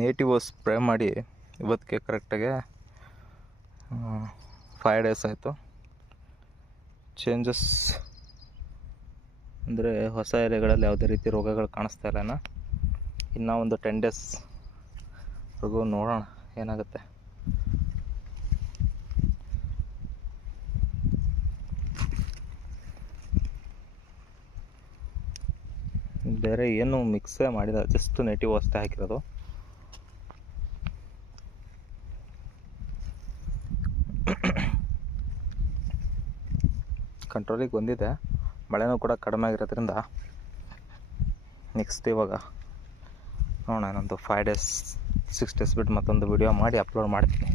Native spray ಮಾಡಿ ಇವತ್ತಿಗೆ ಕರೆಕ್ಟಾಗಿ 5 ಡೇಸ್ ಆಯಿತು. ಚೇಂಜಸ್ ಅಂದರೆ ಹೊಸ ಎಲೆಗಳಲ್ಲಿ ಯಾವುದೇ ರೀತಿ ರೋಗಗಳು ಕಾಣಿಸ್ತಾ ಇಲ್ಲ. ಇನ್ನೂ ಒಂದು 10 ಡೇಸ್ವರೆಗೂ ನೋಡೋಣ ಏನಾಗುತ್ತೆ. ಬೇರೆ ಏನು ಮಿಕ್ಸೇ ಮಾಡಿದ, ಜಸ್ಟ್ ನೇಟಿವ್ ಅಷ್ಟೇ ಹಾಕಿರೋದು. ಕಂಟ್ರೋಲಿಗೆ ಬಂದಿದೆ. ಮಳೆನೂ ಕೂಡ ಕಡಿಮೆ ಆಗಿರೋದ್ರಿಂದ ನೆಕ್ಸ್ಟ್ ಇವಾಗ ನೋಡೋಣ, ಇನ್ನೊಂದು 5 ಡೇಸ್ 6 ಡೇಸ್ ಬಿಟ್ಟು ಮತ್ತೊಂದು ವಿಡಿಯೋ ಮಾಡಿ ಅಪ್ಲೋಡ್ ಮಾಡ್ತೀನಿ.